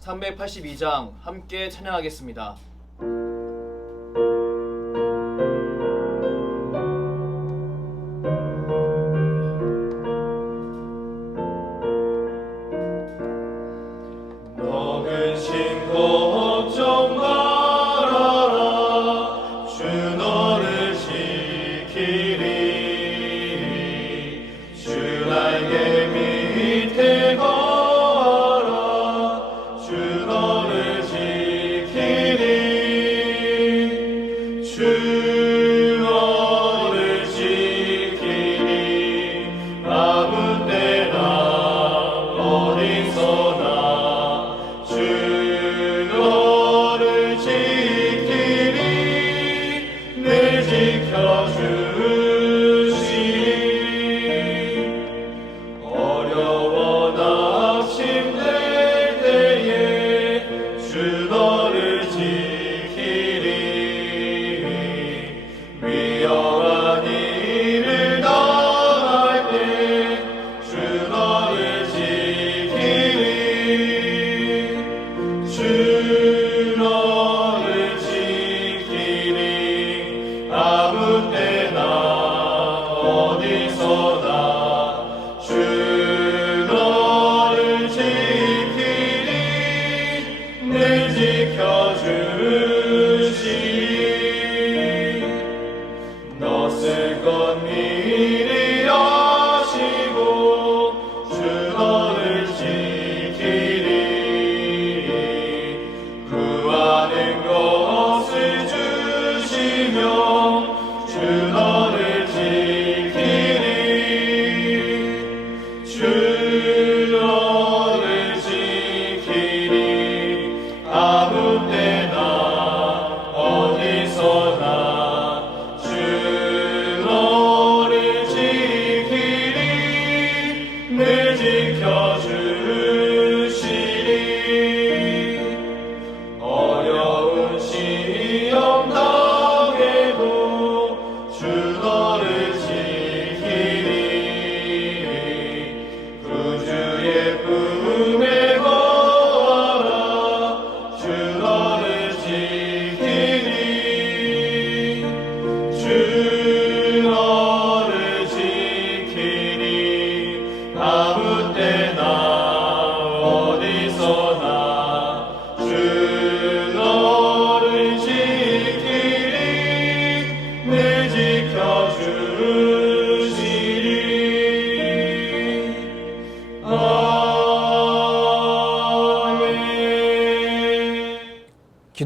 382장 함께 찬양하겠습니다.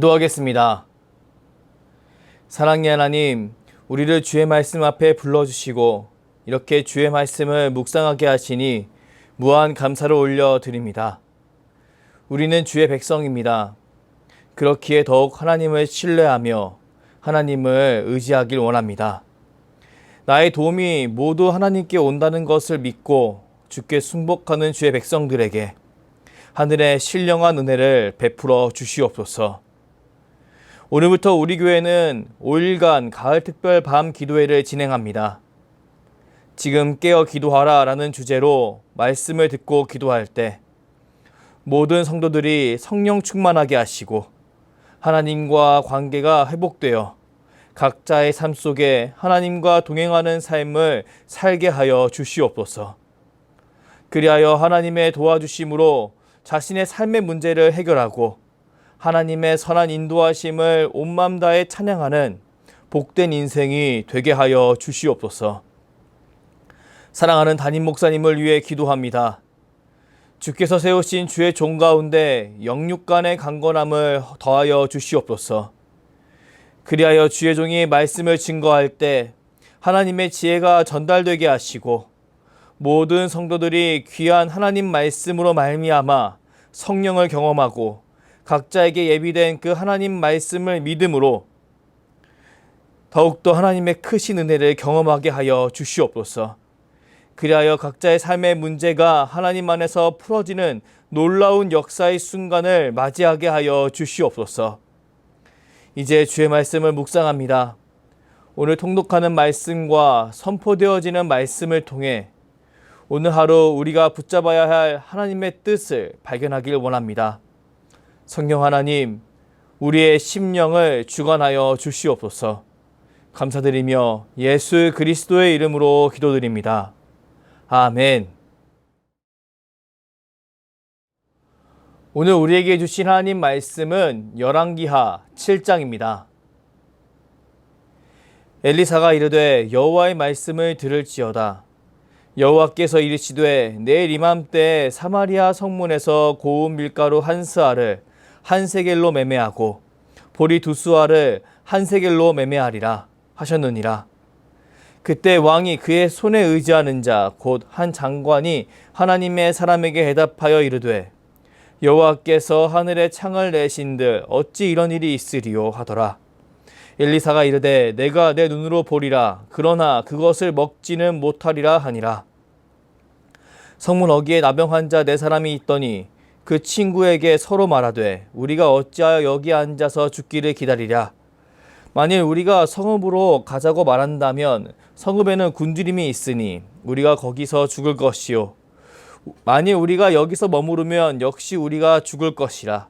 기도하겠습니다. 사랑의 하나님, 우리를 주의 말씀 앞에 불러주시고 이렇게 주의 말씀을 묵상하게 하시니 무한 감사를 올려드립니다. 우리는 주의 백성입니다. 그렇기에 더욱 하나님을 신뢰하며 하나님을 의지하길 원합니다. 나의 도움이 모두 하나님께 온다는 것을 믿고 주께 순복하는 주의 백성들에게 하늘의 신령한 은혜를 베풀어 주시옵소서. 오늘부터 우리 교회는 5일간 가을 특별 밤 기도회를 진행합니다. 지금 깨어 기도하라 라는 주제로 말씀을 듣고 기도할 때 모든 성도들이 성령 충만하게 하시고 하나님과 관계가 회복되어 각자의 삶 속에 하나님과 동행하는 삶을 살게 하여 주시옵소서. 그리하여 하나님의 도와주심으로 자신의 삶의 문제를 해결하고 하나님의 선한 인도하심을 온 마음 다해 찬양하는 복된 인생이 되게 하여 주시옵소서. 사랑하는 담임 목사님을 위해 기도합니다. 주께서 세우신 주의 종 가운데 영육 간의 강건함을 더하여 주시옵소서. 그리하여 주의 종이 말씀을 증거할 때 하나님의 지혜가 전달되게 하시고 모든 성도들이 귀한 하나님 말씀으로 말미암아 성령을 경험하고 각자에게 예비된 그 하나님 말씀을 믿음으로 더욱더 하나님의 크신 은혜를 경험하게 하여 주시옵소서. 그리하여 각자의 삶의 문제가 하나님 안에서 풀어지는 놀라운 역사의 순간을 맞이하게 하여 주시옵소서. 이제 주의 말씀을 묵상합니다. 오늘 통독하는 말씀과 선포되어지는 말씀을 통해 오늘 하루 우리가 붙잡아야 할 하나님의 뜻을 발견하길 원합니다. 성령 하나님, 우리의 심령을 주관하여 주시옵소서. 감사드리며 예수 그리스도의 이름으로 기도드립니다. 아멘. 오늘 우리에게 주신 하나님 말씀은 열왕기하 7장입니다. 엘리사가 이르되 여호와의 말씀을 들을지어다. 여호와께서 이르시되 내일 이맘때에 사마리아 성문에서 고운 밀가루 한 스아를 한 세겔로 매매하고 보리 두 스아를 한 세겔로 매매하리라 하셨느니라. 그때 왕이 그의 손에 의지하는 자 곧 한 장관이 하나님의 사람에게 대답하여 이르되 여호와께서 하늘에 창을 내신들 어찌 이런 일이 있으리요 하더라. 엘리사가 이르되 내가 내 눈으로 보리라. 그러나 그것을 먹지는 못하리라 하니라. 성문 어귀에 나병 환자 4사람이 있더니 그 친구에게 서로 말하되 우리가 어찌하여 여기 앉아서 죽기를 기다리랴. 만일 우리가 성읍으로 가자고 말한다면 성읍에는 굶주림이 있으니 우리가 거기서 죽을 것이요. 만일 우리가 여기서 머무르면 역시 우리가 죽을 것이라.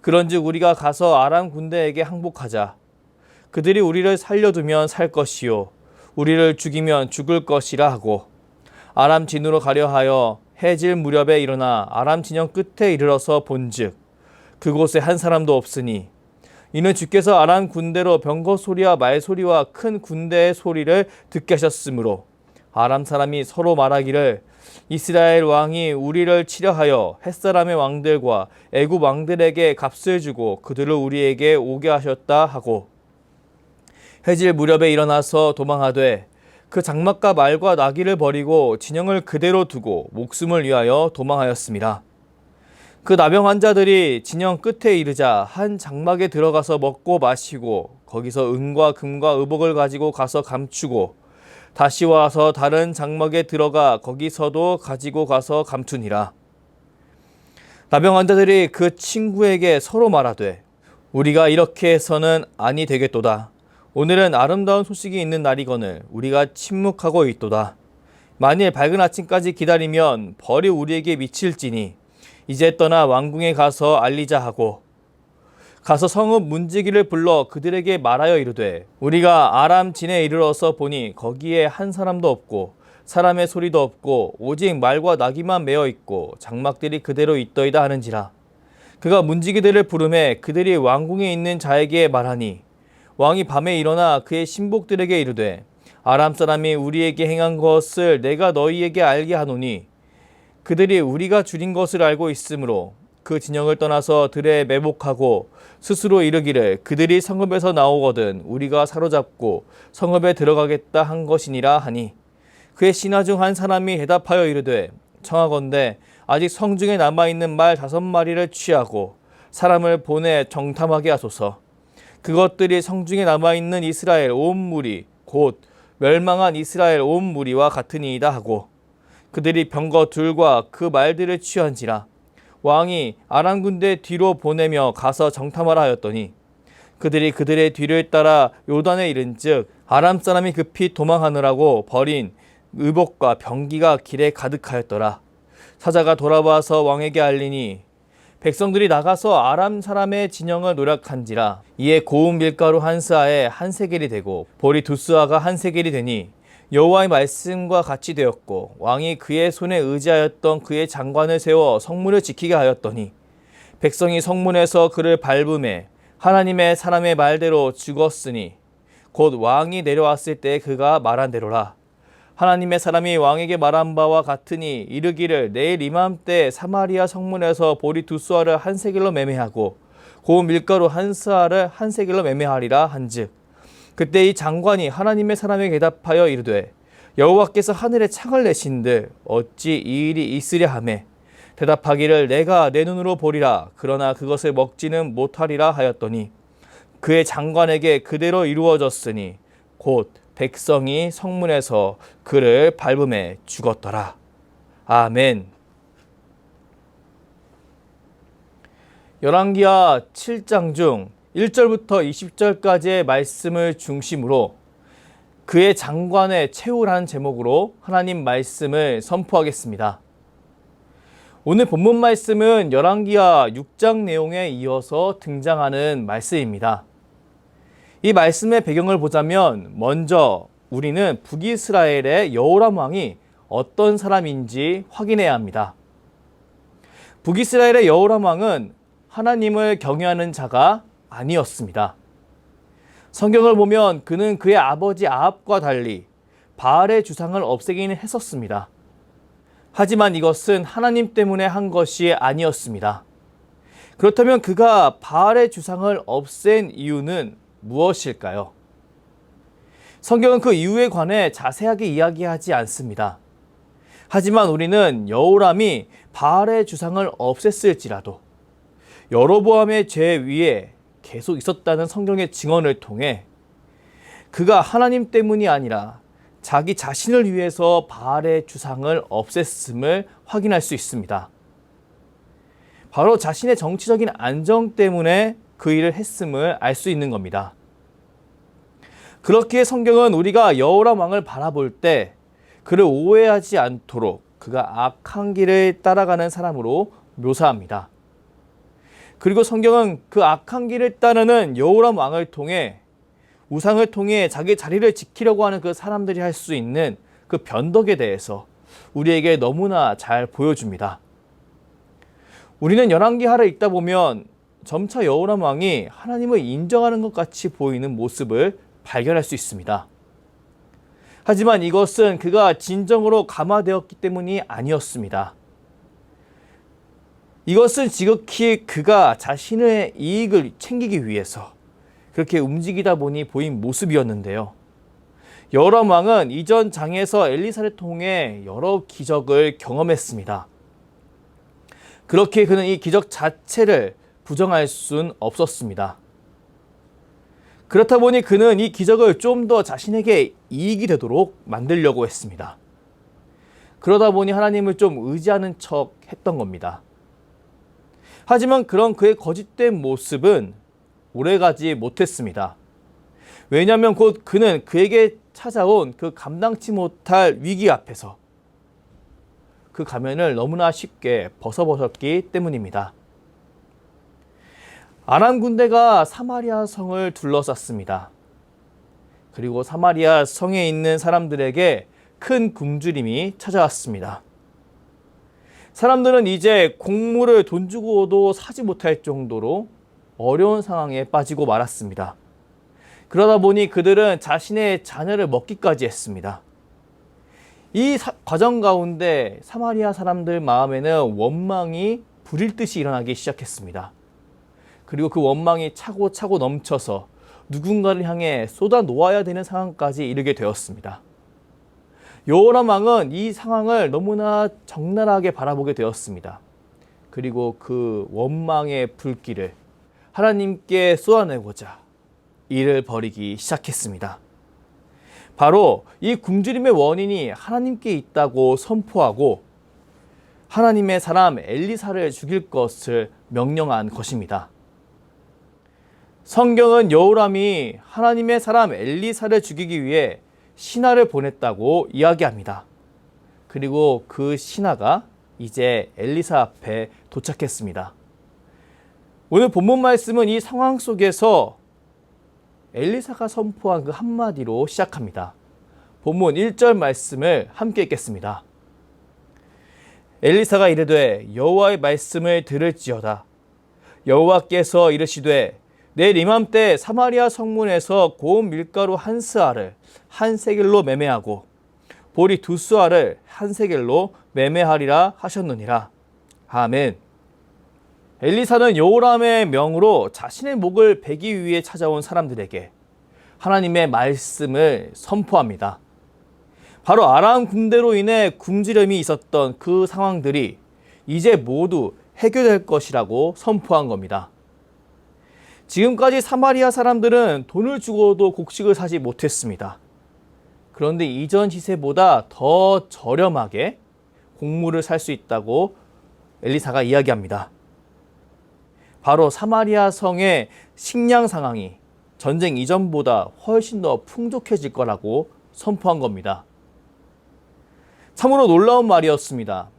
그런즉 우리가 가서 아람 군대에게 항복하자. 그들이 우리를 살려두면 살 것이요 우리를 죽이면 죽을 것이라 하고 아람 진으로 가려 하여 해질 무렵에 일어나 아람 진영 끝에 이르러서 본즉 그곳에 한 사람도 없으니 이는 주께서 아람 군대로 병거 소리와 말 소리와 큰 군대의 소리를 듣게 하셨으므로 아람 사람이 서로 말하기를 이스라엘 왕이 우리를 치려하여 햇사람의 왕들과 애굽 왕들에게 값을 주고 그들을 우리에게 오게 하셨다 하고 해질 무렵에 일어나서 도망하되 그 장막과 말과 나귀를 버리고 진영을 그대로 두고 목숨을 위하여 도망하였습니다. 그 나병 환자들이 진영 끝에 이르자 한 장막에 들어가서 먹고 마시고 거기서 은과 금과 의복을 가지고 가서 감추고 다시 와서 다른 장막에 들어가 거기서도 가지고 가서 감추니라. 나병 환자들이 그 친구에게 서로 말하되 우리가 이렇게 해서는 아니 되겠도다. 오늘은 아름다운 소식이 있는 날이거늘 우리가 침묵하고 있도다. 만일 밝은 아침까지 기다리면 벌이 우리에게 미칠지니 이제 떠나 왕궁에 가서 알리자 하고 가서 성읍 문지기를 불러 그들에게 말하여 이르되 우리가 아람 진에 이르러서 보니 거기에 한 사람도 없고 사람의 소리도 없고 오직 말과 나귀만 매어 있고 장막들이 그대로 있더이다 하는지라. 그가 문지기들을 부르매 그들이 왕궁에 있는 자에게 말하니 왕이 밤에 일어나 그의 신복들에게 이르되 아람 사람이 우리에게 행한 것을 내가 너희에게 알게 하노니 그들이 우리가 줄인 것을 알고 있으므로 그 진영을 떠나서 들에 매복하고 스스로 이르기를 그들이 성읍에서 나오거든 우리가 사로잡고 성읍에 들어가겠다 한 것이니라 하니 그의 신하 중 한 사람이 대답하여 이르되 청하건대 아직 성중에 남아있는 말 5마리를 취하고 사람을 보내 정탐하게 하소서. 그것들이 성중에 남아있는 이스라엘 온 무리 곧 멸망한 이스라엘 온 무리와 같으니이다 하고 그들이 병거 둘과 그 말들을 취한지라. 왕이 아람 군대 뒤로 보내며 가서 정탐하라 하였더니 그들이 그들의 뒤를 따라 요단에 이른즉 아람 사람이 급히 도망하느라고 버린 의복과 병기가 길에 가득하였더라. 사자가 돌아와서 왕에게 알리니 백성들이 나가서 아람 사람의 진영을 노략한지라. 이에 고운 밀가루 한 스아에 한 세겔이 되고 보리 2스아가 한 세겔이 되니 여호와의 말씀과 같이 되었고 왕이 그의 손에 의지하였던 그의 장관을 세워 성문을 지키게 하였더니 백성이 성문에서 그를 밟음에 하나님의 사람의 말대로 죽었으니 곧 왕이 내려왔을 때 그가 말한 대로라. 하나님의 사람이 왕에게 말한 바와 같으니 이르기를 내일 이맘때 사마리아 성문에서 보리 2스아를 한 세겔로 매매하고 고운 밀가루 한 스아를 한 세겔로 매매하리라 한즉 그때 이 장관이 하나님의 사람에게 대답하여 이르되 여호와께서 하늘에 창을 내신들 어찌 이 일이 있으랴 하매 대답하기를 내가 내 눈으로 보리라. 그러나 그것을 먹지는 못하리라 하였더니 그의 장관에게 그대로 이루어졌으니 곧 백성이 성문에서 그를 밟음에 죽었더라. 아멘. 열왕기하 7장 중 1절부터 20절까지의 말씀을 중심으로 그의 장관의 최후라는 제목으로 하나님 말씀을 선포하겠습니다. 오늘 본문 말씀은 열왕기하 6장 내용에 이어서 등장하는 말씀입니다. 이 말씀의 배경을 보자면 먼저 우리는 북이스라엘의 여호람 왕이 어떤 사람인지 확인해야 합니다. 북이스라엘의 여호람 왕은 하나님을 경외하는 자가 아니었습니다. 성경을 보면 그는 그의 아버지 아합과 달리 바알의 주상을 없애기는 했었습니다. 하지만 이것은 하나님 때문에 한 것이 아니었습니다. 그렇다면 그가 바알의 주상을 없앤 이유는 무엇일까요? 성경은 그 이유에 관해 자세하게 이야기하지 않습니다. 하지만 우리는 여호람이 바알의 주상을 없앴을지라도 여로보암의 죄 위에 계속 있었다는 성경의 증언을 통해 그가 하나님 때문이 아니라 자기 자신을 위해서 바알의 주상을 없앴음을 확인할 수 있습니다. 바로 자신의 정치적인 안정 때문에 그 일을 했음을 알 수 있는 겁니다. 그렇기에 성경은 우리가 여호람 왕을 바라볼 때 그를 오해하지 않도록 그가 악한 길을 따라가는 사람으로 묘사합니다. 그리고 성경은 그 악한 길을 따르는 여호람 왕을 통해 우상을 통해 자기 자리를 지키려고 하는 그 사람들이 할 수 있는 그 변덕에 대해서 우리에게 너무나 잘 보여줍니다. 우리는 열왕기하를 읽다 보면 점차 여호람 왕이 하나님을 인정하는 것 같이 보이는 모습을 발견할 수 있습니다. 하지만 이것은 그가 진정으로 감화되었기 때문이 아니었습니다. 이것은 지극히 그가 자신의 이익을 챙기기 위해서 그렇게 움직이다 보니 보인 모습이었는데요. 여호람 왕은 이전 장에서 엘리사를 통해 여러 기적을 경험했습니다. 그렇게 그는 이 기적 자체를 부정할 수는 없었습니다. 그렇다 보니 그는 이 기적을 좀 더 자신에게 이익이 되도록 만들려고 했습니다. 그러다 보니 하나님을 좀 의지하는 척 했던 겁니다. 하지만 그런 그의 거짓된 모습은 오래가지 못했습니다. 왜냐하면 곧 그는 그에게 찾아온 그 감당치 못할 위기 앞에서 그 가면을 너무나 쉽게 벗어버렸기 때문입니다. 아람 군대가 사마리아 성을 둘러쌌습니다. 그리고 사마리아 성에 있는 사람들에게 큰 굶주림이 찾아왔습니다. 사람들은 이제 곡물을 돈 주고도 사지 못할 정도로 어려운 상황에 빠지고 말았습니다. 그러다 보니 그들은 자신의 자녀를 먹기까지 했습니다. 이 과정 가운데 사마리아 사람들 마음에는 원망이 불일 듯이 일어나기 시작했습니다. 그리고 그 원망이 차고 넘쳐서 누군가를 향해 쏟아 놓아야 되는 상황까지 이르게 되었습니다. 여호람 왕은 이 상황을 너무나 적나라하게 바라보게 되었습니다. 그리고 그 원망의 불길을 하나님께 쏟아내고자 일을 벌이기 시작했습니다. 바로 이 굶주림의 원인이 하나님께 있다고 선포하고 하나님의 사람 엘리사를 죽일 것을 명령한 것입니다. 성경은 여호람이 하나님의 사람 엘리사를 죽이기 위해 신하를 보냈다고 이야기합니다. 그리고 그 신하가 이제 엘리사 앞에 도착했습니다. 오늘 본문 말씀은 이 상황 속에서 엘리사가 선포한 그 한마디로 시작합니다. 본문 1절 말씀을 함께 읽겠습니다. 엘리사가 이르되 여호와의 말씀을 들을지어다. 여호와께서 이르시되 내일 이맘때 사마리아 성문에서 고운 밀가루 한 스아를 한 세겔로 매매하고 보리 두 스아를 한 세겔로 매매하리라 하셨느니라. 아멘. 엘리사는 여호람의 명으로 자신의 목을 베기 위해 찾아온 사람들에게 하나님의 말씀을 선포합니다. 바로 아람 군대로 인해 굶주림이 있었던 그 상황들이 이제 모두 해결될 것이라고 선포한 겁니다. 지금까지 사마리아 사람들은 돈을 주고도 곡식을 사지 못했습니다. 그런데 이전 시세보다 더 저렴하게 곡물을 살 수 있다고 엘리사가 이야기합니다. 바로 사마리아 성의 식량 상황이 전쟁 이전보다 훨씬 더 풍족해질 거라고 선포한 겁니다. 참으로 놀라운 말이었습니다.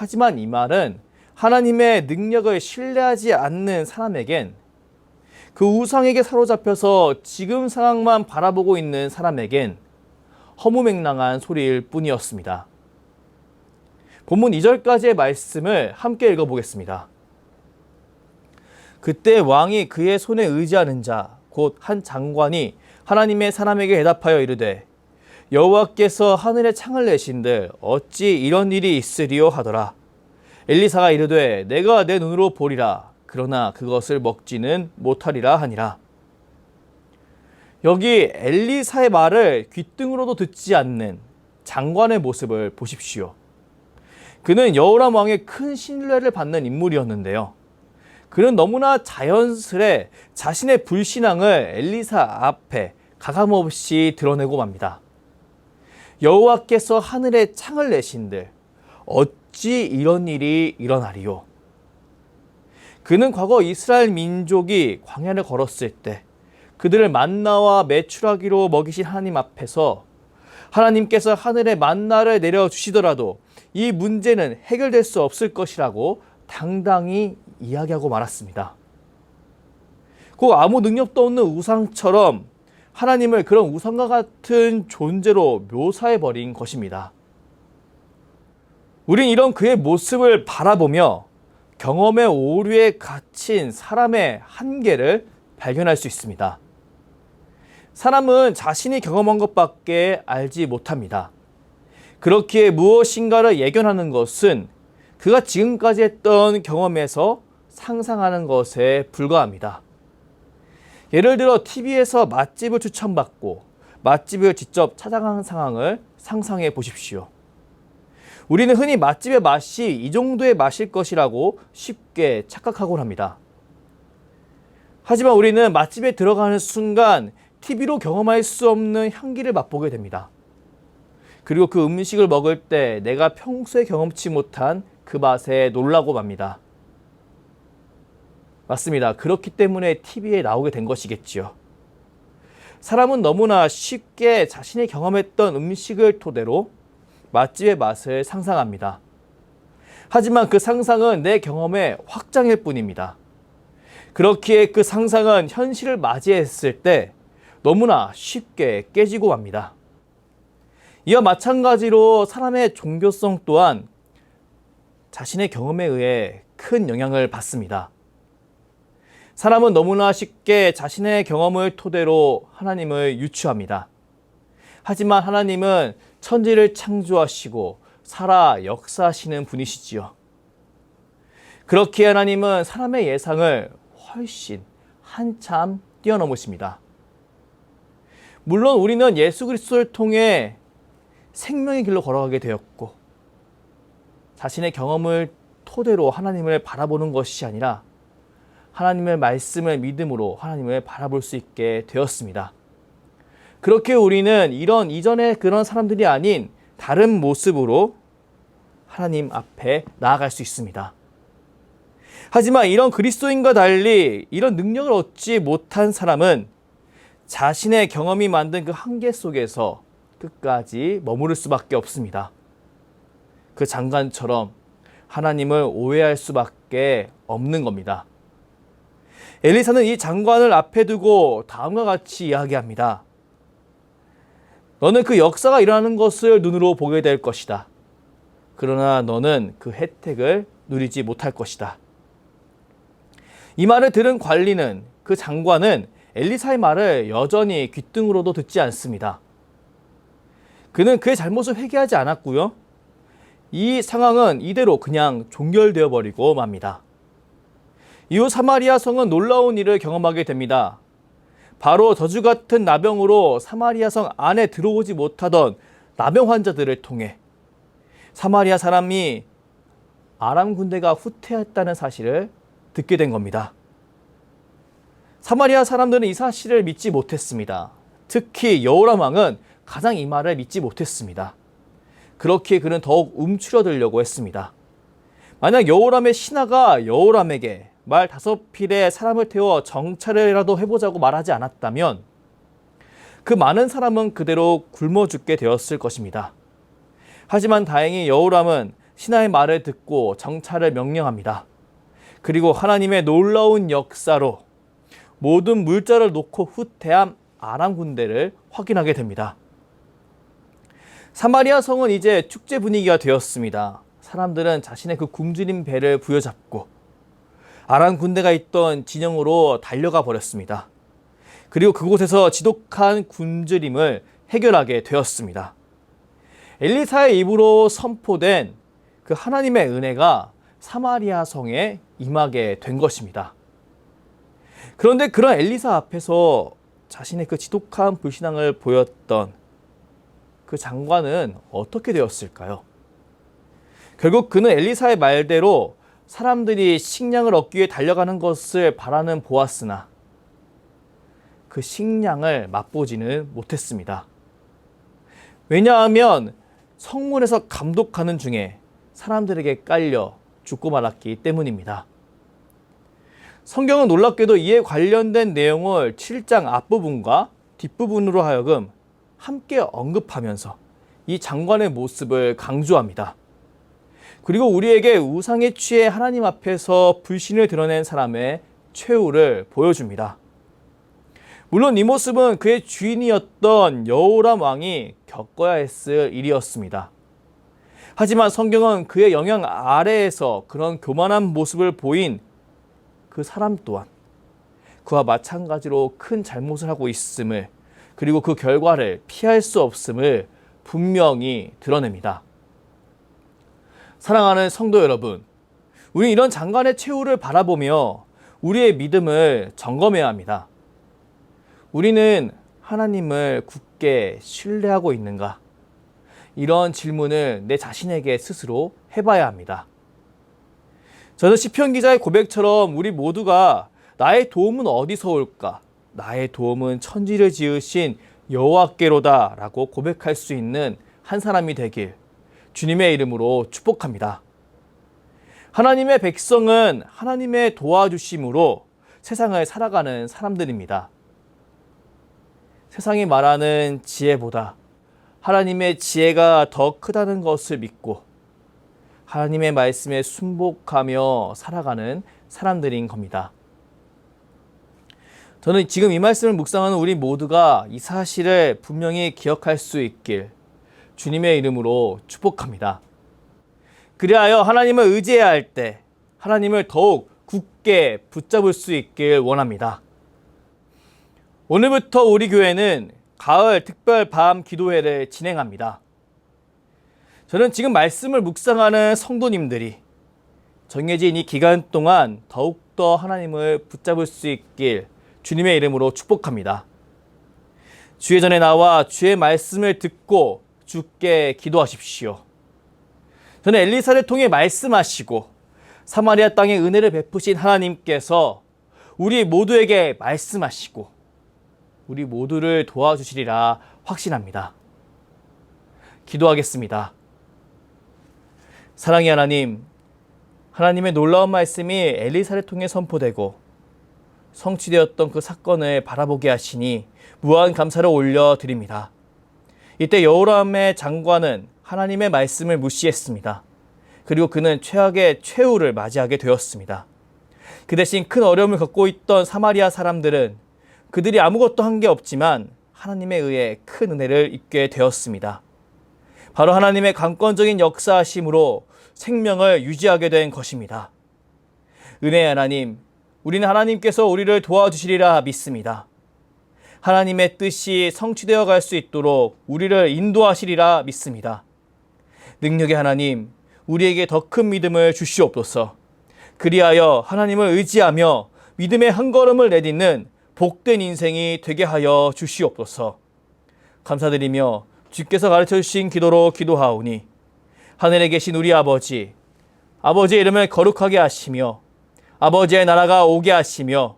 하지만 이 말은 하나님의 능력을 신뢰하지 않는 사람에겐, 그 우상에게 사로잡혀서 지금 상황만 바라보고 있는 사람에겐 허무맹랑한 소리일 뿐이었습니다. 본문 2절까지의 말씀을 함께 읽어보겠습니다. 그때 왕이 그의 손에 의지하는 자, 곧 한 장관이 하나님의 사람에게 대답하여 이르되 여호와께서 하늘에 창을 내신들 어찌 이런 일이 있으리요 하더라. 엘리사가 이르되 내가 내 눈으로 보리라. 그러나 그것을 먹지는 못하리라 하니라. 여기 엘리사의 말을 귓등으로도 듣지 않는 장관의 모습을 보십시오. 그는 여호람 왕의 큰 신뢰를 받는 인물이었는데요. 그는 너무나 자연스레 자신의 불신앙을 엘리사 앞에 가감없이 드러내고 맙니다. 여호와께서 하늘에 창을 내신들 어찌 이런 일이 일어나리요. 그는 과거 이스라엘 민족이 광야를 걸었을 때 그들을 만나와 메추라기로 먹이신 하나님 앞에서 하나님께서 하늘에 만나를 내려주시더라도 이 문제는 해결될 수 없을 것이라고 당당히 이야기하고 말았습니다. 꼭 아무 능력도 없는 우상처럼 하나님을 그런 우상과 같은 존재로 묘사해버린 것입니다. 우린 이런 그의 모습을 바라보며 경험의 오류에 갇힌 사람의 한계를 발견할 수 있습니다. 사람은 자신이 경험한 것밖에 알지 못합니다. 그렇기에 무엇인가를 예견하는 것은 그가 지금까지 했던 경험에서 상상하는 것에 불과합니다. 예를 들어 TV에서 맛집을 추천받고 맛집을 직접 찾아가는 상황을 상상해 보십시오. 우리는 흔히 맛집의 맛이 이 정도의 맛일 것이라고 쉽게 착각하곤 합니다. 하지만 우리는 맛집에 들어가는 순간 TV로 경험할 수 없는 향기를 맛보게 됩니다. 그리고 그 음식을 먹을 때 내가 평소에 경험치 못한 그 맛에 놀라고 맙니다. 맞습니다. 그렇기 때문에 TV에 나오게 된 것이겠지요. 사람은 너무나 쉽게 자신이 경험했던 음식을 토대로 맛집의 맛을 상상합니다. 하지만 그 상상은 내 경험의 확장일 뿐입니다. 그렇기에 그 상상은 현실을 맞이했을 때 너무나 쉽게 깨지고 맙니다. 이와 마찬가지로 사람의 종교성 또한 자신의 경험에 의해 큰 영향을 받습니다. 사람은 너무나 쉽게 자신의 경험을 토대로 하나님을 유추합니다. 하지만 하나님은 천지를 창조하시고 살아 역사하시는 분이시지요. 그렇기에 하나님은 사람의 예상을 훨씬 한참 뛰어넘으십니다. 물론 우리는 예수 그리스도를 통해 생명의 길로 걸어가게 되었고 자신의 경험을 토대로 하나님을 바라보는 것이 아니라 하나님의 말씀을 믿음으로 하나님을 바라볼 수 있게 되었습니다. 그렇게 우리는 이런 이전의 그런 사람들이 아닌 다른 모습으로 하나님 앞에 나아갈 수 있습니다. 하지만 이런 그리스도인과 달리 이런 능력을 얻지 못한 사람은 자신의 경험이 만든 그 한계 속에서 끝까지 머무를 수밖에 없습니다. 그 장관처럼 하나님을 오해할 수밖에 없는 겁니다. 엘리사는 이 장관을 앞에 두고 다음과 같이 이야기합니다. 너는 그 역사가 일어나는 것을 눈으로 보게 될 것이다. 그러나 너는 그 혜택을 누리지 못할 것이다. 이 말을 들은 관리는, 그 장관은 엘리사의 말을 여전히 귓등으로도 듣지 않습니다. 그는 그의 잘못을 회개하지 않았고요. 이 상황은 이대로 그냥 종결되어 버리고 맙니다. 이후 사마리아 성은 놀라운 일을 경험하게 됩니다. 바로 저주 같은 나병으로 사마리아 성 안에 들어오지 못하던 나병 환자들을 통해 사마리아 사람이 아람 군대가 후퇴했다는 사실을 듣게 된 겁니다. 사마리아 사람들은 이 사실을 믿지 못했습니다. 특히 여호람 왕은 가장 이 말을 믿지 못했습니다. 그렇기에 그는 더욱 움츠러들려고 했습니다. 만약 여호람의 신하가 여호람에게 말 5필에 사람을 태워 정찰이라도 해보자고 말하지 않았다면 그 많은 사람은 그대로 굶어 죽게 되었을 것입니다. 하지만 다행히 여호람은 신하의 말을 듣고 정찰을 명령합니다. 그리고 하나님의 놀라운 역사로 모든 물자를 놓고 후퇴한 아람 군대를 확인하게 됩니다. 사마리아 성은 이제 축제 분위기가 되었습니다. 사람들은 자신의 그 굶주린 배를 부여잡고 아람 군대가 있던 진영으로 달려가 버렸습니다. 그리고 그곳에서 지독한 굶주림을 해결하게 되었습니다. 엘리사의 입으로 선포된 그 하나님의 은혜가 사마리아 성에 임하게 된 것입니다. 그런데 그런 엘리사 앞에서 자신의 그 지독한 불신앙을 보였던 그 장관은 어떻게 되었을까요? 결국 그는 엘리사의 말대로 사람들이 식량을 얻기 위해 달려가는 것을 바라는 보았으나 그 식량을 맛보지는 못했습니다. 왜냐하면 성문에서 감독하는 중에 사람들에게 깔려 죽고 말았기 때문입니다. 성경은 놀랍게도 이에 관련된 내용을 7장 앞부분과 뒷부분으로 하여금 함께 언급하면서 이 장관의 모습을 강조합니다. 그리고 우리에게 우상에 취해 하나님 앞에서 불신을 드러낸 사람의 최후를 보여줍니다. 물론 이 모습은 그의 주인이었던 여호람 왕이 겪어야 했을 일이었습니다. 하지만 성경은 그의 영향 아래에서 그런 교만한 모습을 보인 그 사람 또한 그와 마찬가지로 큰 잘못을 하고 있음을, 그리고 그 결과를 피할 수 없음을 분명히 드러냅니다. 사랑하는 성도 여러분, 우리 이런 장관의 최후를 바라보며 우리의 믿음을 점검해야 합니다. 우리는 하나님을 굳게 신뢰하고 있는가? 이런 질문을 내 자신에게 스스로 해봐야 합니다. 저는 시편 기자의 고백처럼 우리 모두가 나의 도움은 어디서 올까? 나의 도움은 천지를 지으신 여호와께로다 라고 고백할 수 있는 한 사람이 되길 주님의 이름으로 축복합니다. 하나님의 백성은 하나님의 도와주심으로 세상을 살아가는 사람들입니다. 세상이 말하는 지혜보다 하나님의 지혜가 더 크다는 것을 믿고 하나님의 말씀에 순복하며 살아가는 사람들인 겁니다. 저는 지금 이 말씀을 묵상하는 우리 모두가 이 사실을 분명히 기억할 수 있길 주님의 이름으로 축복합니다. 그리하여 하나님을 의지해야 할 때 하나님을 더욱 굳게 붙잡을 수 있길 원합니다. 오늘부터 우리 교회는 가을 특별 밤 기도회를 진행합니다. 저는 지금 말씀을 묵상하는 성도님들이 정해진 이 기간 동안 더욱더 하나님을 붙잡을 수 있길 주님의 이름으로 축복합니다. 주의 전에 나와 주의 말씀을 듣고 주께 기도하십시오. 저는 엘리사를 통해 말씀하시고 사마리아 땅에 은혜를 베푸신 하나님께서 우리 모두에게 말씀하시고 우리 모두를 도와주시리라 확신합니다. 기도하겠습니다. 사랑의 하나님, 하나님의 놀라운 말씀이 엘리사를 통해 선포되고 성취되었던 그 사건을 바라보게 하시니 무한 감사를 올려드립니다. 이때 여호람의 장관은 하나님의 말씀을 무시했습니다. 그리고 그는 최악의 최후를 맞이하게 되었습니다. 그 대신 큰 어려움을 겪고 있던 사마리아 사람들은 그들이 아무것도 한 게 없지만 하나님에 의해 큰 은혜를 입게 되었습니다. 바로 하나님의 강권적인 역사하심으로 생명을 유지하게 된 것입니다. 은혜의 하나님, 우리는 하나님께서 우리를 도와주시리라 믿습니다. 하나님의 뜻이 성취되어 갈 수 있도록 우리를 인도하시리라 믿습니다. 능력의 하나님, 우리에게 더 큰 믿음을 주시옵소서. 그리하여 하나님을 의지하며 믿음의 한 걸음을 내딛는 복된 인생이 되게 하여 주시옵소서. 감사드리며 주께서 가르쳐 주신 기도로 기도하오니 하늘에 계신 우리 아버지, 아버지의 이름을 거룩하게 하시며 아버지의 나라가 오게 하시며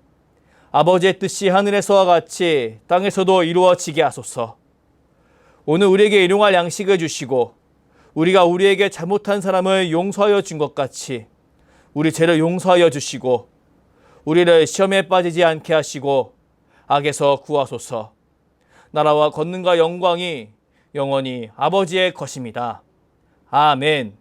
아버지의 뜻이 하늘에서와 같이 땅에서도 이루어지게 하소서. 오늘 우리에게 일용할 양식을 주시고 우리가 우리에게 잘못한 사람을 용서하여 준 것 같이 우리 죄를 용서하여 주시고 우리를 시험에 빠지지 않게 하시고 악에서 구하소서. 나라와 권능과 영광이 영원히 아버지의 것입니다. 아멘.